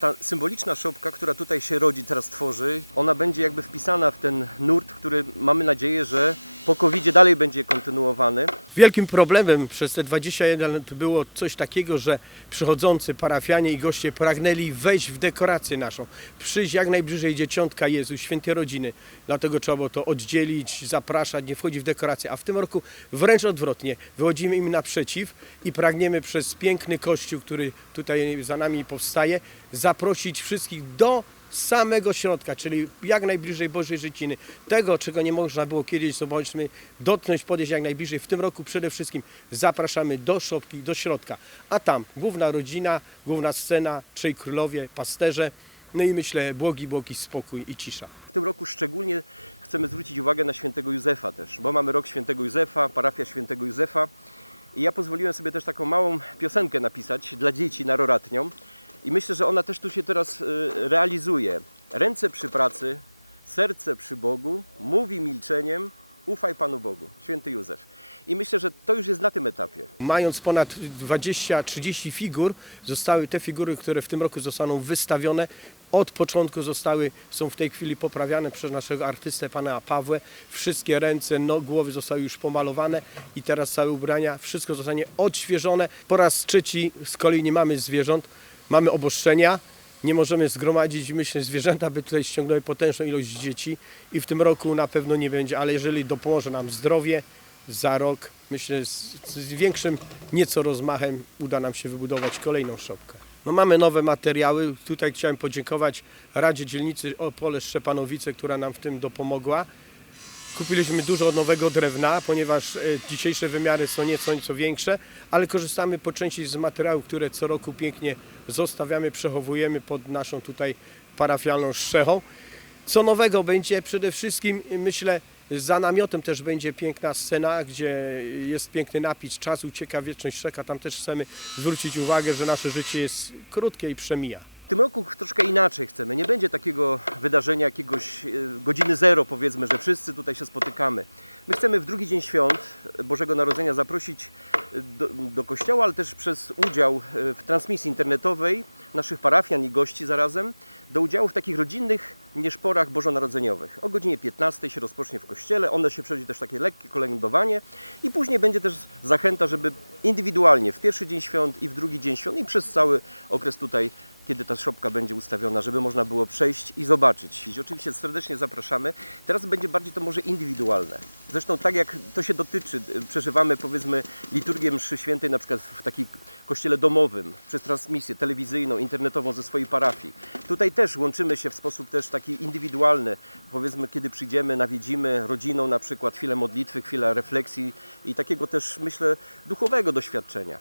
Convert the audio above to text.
Ta symboliczna szopka, która tutaj się rodzi, teraz tworzy, ona będzie jakby wpisana w ten nurt, który mamy nadzieję, że po covid dalej będzie kontynuowany. Wielkim problemem przez te 21 lat było coś takiego, że przychodzący parafianie i goście pragnęli wejść w dekorację naszą, przyjść jak najbliżej dzieciątka Jezu, świętej rodziny. Dlatego trzeba było to oddzielić, zapraszać, nie wchodzić w dekorację. A w tym roku wręcz odwrotnie, wychodzimy im naprzeciw i pragniemy przez piękny kościół, który tutaj za nami powstaje, zaprosić wszystkich do samego środka, czyli jak najbliżej Bożej Życiny. Tego, czego nie można było kiedyś, zobaczmy, dotknąć, podejść jak najbliżej. W tym roku przede wszystkim zapraszamy do szopki, do środka. A tam główna rodzina, główna scena, trzej królowie, pasterze, no i myślę błogi, błogi spokój i cisza. W tym roku szczególnie chcemy zwrócić uwagę na świętego Józefa też, bo mamy rok świętego Józefa, parafia świętego Józefa. I ja pozwoliłem sobie też taką małą piosenkę napisać dla dzieci na roratnią. I myślę, że ona też tu się teraz y, realizuje. Ręce przy pracy, serce przy Bogu, mówi milczeniem, ufaj Panu Bogu. Święty Józef. I myślę, że to już jest na tym etapie. Mając ponad 20-30 figur, zostały te figury, które w tym roku zostaną wystawione. Od początku zostały, są w tej chwili poprawiane przez naszego artystę, pana Pawłę. Wszystkie ręce, no, głowy zostały już pomalowane i teraz całe ubrania, wszystko zostanie odświeżone. Po raz trzeci z kolei nie mamy zwierząt, mamy oboszczenia. Nie możemy zgromadzić, myślę, zwierzęta, by tutaj ściągnęły potężną ilość dzieci i w tym roku na pewno nie będzie, ale jeżeli dopomoże nam zdrowie, za rok, myślę, z, z większym nieco rozmachem uda nam się wybudować kolejną szopkę. No mamy nowe materiały. Tutaj chciałem podziękować Radzie Dzielnicy Opole Szczepanowice, która nam w tym dopomogła. Kupiliśmy dużo nowego drewna, ponieważ e, dzisiejsze wymiary są nieco, nieco większe, ale korzystamy po części z materiałów, które co roku pięknie zostawiamy, przechowujemy pod naszą tutaj parafialną strzechą. Co nowego będzie przede wszystkim, myślę, za namiotem też będzie piękna scena, gdzie jest piękny napis Czas ucieka, wieczność czeka. Tam też chcemy zwrócić uwagę, że nasze życie jest krótkie i przemija. Tym roku troszkę inaczej chcemy. Nie będzie takiego wydarzenia, jakiegoś e, godziny zero, powiedzmy, że wszyscy tutaj się spotykamy. My chcemy w drugi dzień świąt Bożego Narodzenia zaprosić e, do, do kościoła, ale też przez udział e, w transmisji internetowej naszych parafian i gości zarazem do udziału w takich rodzinnych nieszporach bożonarodzeniowych. O godzinie 15 się rozpocznie w kościele, one się przechodzi też takie lekkie kolędowanie i później będzie też zachęta, żeby indywidualnie w pierwszy dzień świąt i w drugi dzień świąt i przez cały okres tutaj kiedy ta szopka będzie ustawiona, żeby można było przejść i zobaczyć. I oczywiście serdecznie zapraszamy. Teraz będzie bardziej to może indywidualne. Zresztą tak jak to się dotyczy, y, przeżywamy powiedzmy liturgię mszy świętej na przykład w takim kościele domowym, przez transmisję telewizyjną, internetową ze swojej parafii. Tutaj też łączymy się w sposób też taki indywidualny. Powiedzmy, kiedy przyjdziemy, nawiedzimy rodziną na przykład chwilę modlitwy, chwilę refleksji i takiego też myślę duchowego doświadczenia.